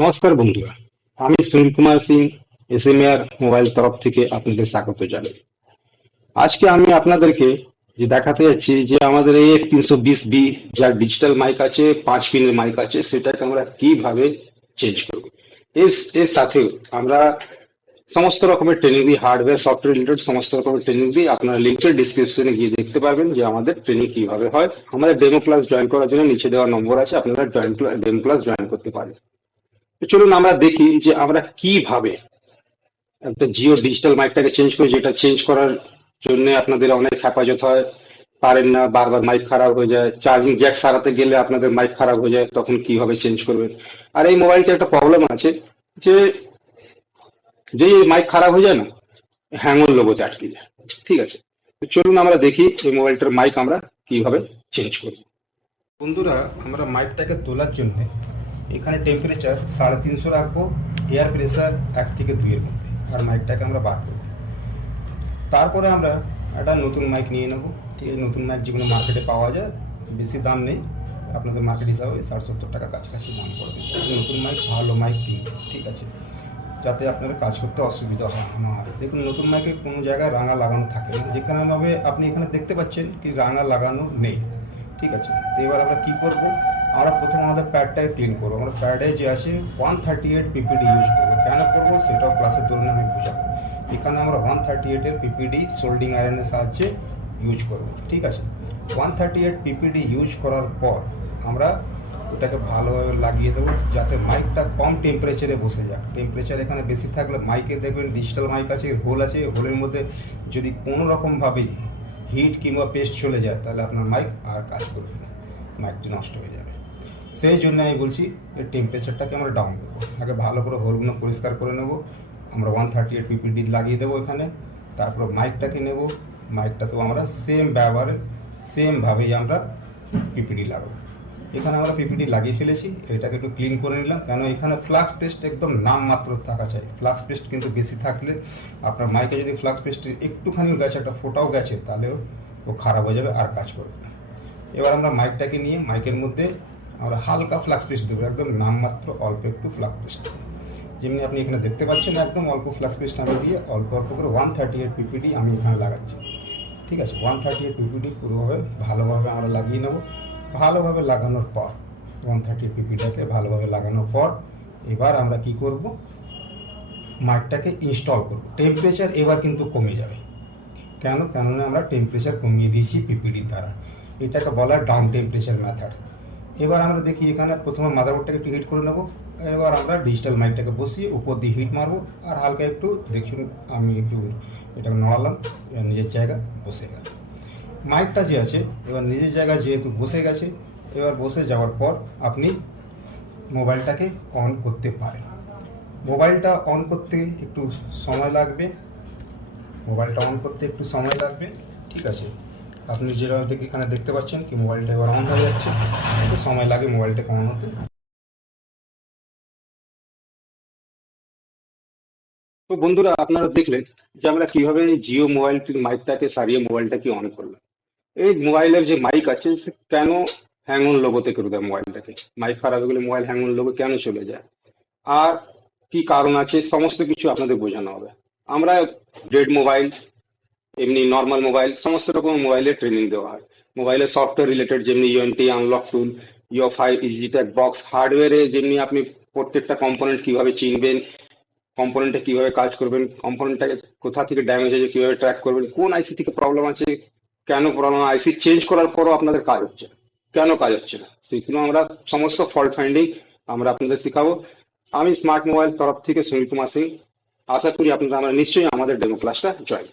নমস্কার বন্ধুরা, আমি সুনীল কুমার সিং এসএমআর মোবাইল তরফ থেকে আপনাদের স্বাগত জানাই। আজকে আমি আপনাদেরকে যে দেখাতে যাচ্ছি যে আমাদের এই 320B যার ডিজিটাল মাইক আছে, 5 পিনের মাইক আছে, সেটাকে আমরা কিভাবে চেঞ্জ করব। এর এর সাথে আমরা সমস্ত রকমের ট্রেনিং দিই, হার্ডওয়্যার সফটওয়্যার রিলেটেড সমস্ত রকমের ট্রেনিং দিই। আপনারা লিঙ্কের ডিসক্রিপশনে গিয়ে দেখতে পারবেন যে আমাদের ট্রেনিং কিভাবে হয়। আমাদের ডেমো ক্লাস জয়েন করার জন্য নিচে দেওয়া নম্বর আছে, আপনারা ডেমো ক্লাস জয়েন করতে পারেন। তো চলুন আমরা দেখি যে আমরা কিভাবে একটা জিও ডিজিটাল মাইকটাকে চেঞ্জ করি, যেটা চেঞ্জ করার জন্য আপনাদের অনেক হেফাজত হয়, পারেন না, বারবার মাইক খারাপ হয়ে যায়, চার্জিং জ্যাক সারাতে গেলে আপনাদের মাইক খারাপ হয়ে যায়, তখন কিভাবে চেঞ্জ করবেন। আর এই মোবাইলটা একটা প্রবলেম আছে যে যেই মাইক খারাপ হয়ে যায় না, হ্যাংওর লোগোতে আটকে যায়। ঠিক আছে, তো চলুন আমরা দেখি এই মোবাইলটার মাইক আমরা কিভাবে চেঞ্জ করব। বন্ধুরা, আমরা মাইকটাকে তোলার জন্য এখানে টেম্পারেচার 350 রাখবো, এয়ার প্রেসার 1 থেকে 2 এর মধ্যে, আর মাইকটাকে আমরা বার করবো। তারপরে আমরা একটা নতুন মাইক নিয়ে নেবো। ঠিক আছে, নতুন মাইক যেগুলো মার্কেটে পাওয়া যায়, বেশি দাম নেই, আপনাদের মার্কেট হিসাবে 60-70 টাকার কাছাকাছি দাম পড়বে। নতুন মাইক, ভালো মাইক কিনবে, ঠিক আছে, যাতে আপনার কাজ করতে অসুবিধা না হয়। দেখুন, নতুন মাইকে কোনো জায়গায় রাঙা লাগানো থাকে না, যেখানে ভাবে আপনি এখানে দেখতে পাচ্ছেন কি রাঙা লাগানো নেই। ঠিক আছে, তো এবার আমরা কী করবো, আমরা প্রথমে আমাদের প্যাডটাকে ক্লিন করবো। আমরা প্যাডে যে আছে 138 পিপিডি ইউজ করবো। কেন করবো সেটাও ক্লাসের দৌড়ে আমি বোঝাবো। এখানে আমরা 138 পিপিডি সোল্ডিং আয়রনের সাহায্যে ইউজ করব। ঠিক আছে, 138 পিপিডি ইউজ করার পর আমরা ওটাকে ভালোভাবে লাগিয়ে দেবো, যাতে মাইকটা কম টেম্পারেচারে বসে যাক। টেম্পারেচার এখানে বেশি থাকলে মাইকে দেখবেন ডিজিটাল মাইক আছে, হোল আছে, হোলের মধ্যে যদি কোনো রকমভাবেই হিট কিংবা পেস্ট চলে যায়, তাহলে আপনার মাইক আর কাজ করবে না, মাইকটি নষ্ট হয়ে যাবে। সেই জন্য আমি বলছি এই টেম্পারেচারটাকে আমরা ডাউন করবো। আগে ভালো করে হোলগুলো পরিষ্কার করে নেব। আমরা 138 পিপিডি লাগিয়ে দেবো এখানে। তারপর মাইকটাকে নেব, মাইকটাতেও আমরা সেম ব্যবহারে সেমভাবেই আমরা পিপিডি লাগাবো। এখানে আমরা পিপিডি লাগিয়ে ফেলেছি, এটাকে একটু ক্লিন করে নিলাম, কেন এখানে ফ্লাক্স পেস্ট একদম নামমাত্র থাকা চাই। ফ্লাক্স পেস্ট কিন্তু বেশি থাকলে আপনার মাইকে যদি ফ্লাক্স পেস্ট একটুখানিও গেছে, একটা ফোটাও গেছে, তাহলেও ও খারাপ হয়ে যাবে, আর কাজ করবে না। এবার আমরা মাইকটাকে নিয়ে মাইকের মধ্যে আমরা হালকা ফ্লাক্স পেস্ট দেবো, একদম নামমাত্র অল্প একটু ফ্লাক্স পেস্ট, যেমনি আপনি এখানে দেখতে পাচ্ছেন, একদম অল্প ফ্লাক্স পেস্ট আমি দিয়ে অল্প অল্প করে 138 পিপিডি আমি এখানে লাগাচ্ছি। ঠিক আছে, 138 পিপিডি পুরোভাবে ভালোভাবে আমরা লাগিয়ে নেব। ভালোভাবে লাগানোর পর 138 পিপিটাকে ভালোভাবে লাগানোর পর এবার আমরা কি করব, মাইকটাকে ইনস্টল করব। টেম্পারেচার এবার কিন্তু কমে যাবে, কেননা আমরা টেম্পারেচার কমিয়ে দিয়েছি পিপিডির দ্বারা। এটাকে বলা হয় ডাউন টেম্পারেচার মেথড। এবার আমরা দেখি এখানে প্রথমে মাদারবোর্ডটাকে একটু হিট করে নেব। এবার আমরা ডিজিটাল মাইকটাকে বসিয়ে উপর দিয়ে হিট মারবো, আর হালকা একটু দেখুন আমি একটু এটাকে নড়ালাম, নিজের জায়গা বসে গেল। মাইকটা যে আছে এবার নিজের জায়গায় যেহেতু বসে গেছে, এবার বসে যাওয়ার পর আপনি মোবাইলটাকে অন করতে পারেন। মোবাইলটা অন করতে একটু সময় লাগবে, ঠিক আছে। আপনি যেটা এখানে দেখতে পাচ্ছেন কি মোবাইলটা এবার অন হয়ে যাচ্ছে, একটু সময় লাগে মোবাইলটাকে অন হতে। তো বন্ধুরা, আপনারা দেখলেন যে আমরা কিভাবে জিও মোবাইলটির মাইকটাকে সারিয়ে মোবাইলটাকে অন করলাম। এই মোবাইলের যে মাইক আছে সে কেন হ্যাং অন লোগোতে করে দেয় মোবাইলটাকে, মাইক খারাপ হয়ে গেলে মোবাইল হ্যাং অন লোগো কেন চলে যায়, আর কি কারণ আছে, সমস্ত কিছু আপনাদের বোঝানো হবে। আমরা ডেড মোবাইল, এমনি নর্মাল মোবাইল, সমস্ত রকম মোবাইলের ট্রেনিং দেওয়া হয়। মোবাইলের সফটওয়্যার রিলেটেড যেমনি ইউএনটি, আনলক টুল, ইও5, ইজিটেক বক্স, হার্ডওয়্যারে যেমনি আপনি প্রত্যেকটা কম্পোনেন্ট কিভাবে চিনবেন, কম্পোনেন্টটা কিভাবে কাজ করবেন, কম্পোনেন্টটাকে কোথা থেকে ড্যামেজ হয়েছে কিভাবে ট্র্যাক করবেন, কোন আইসি থেকে প্রবলেম আছে, কেন প্রবলেম, আইসি চেঞ্জ করার পরও আপনাদের কাজ হচ্ছে না, কেন কাজ হচ্ছে না, সেগুলো আমরা সমস্ত ফল্ট ফাইন্ডিং আমরা আপনাদের শেখাবো। আমি স্মার্ট মোবাইল তরফ থেকে সুনীল কুমার সিং। আশা করি আপনারা আমরা নিশ্চয়ই আমাদের ডেমো ক্লাসটা জয়েন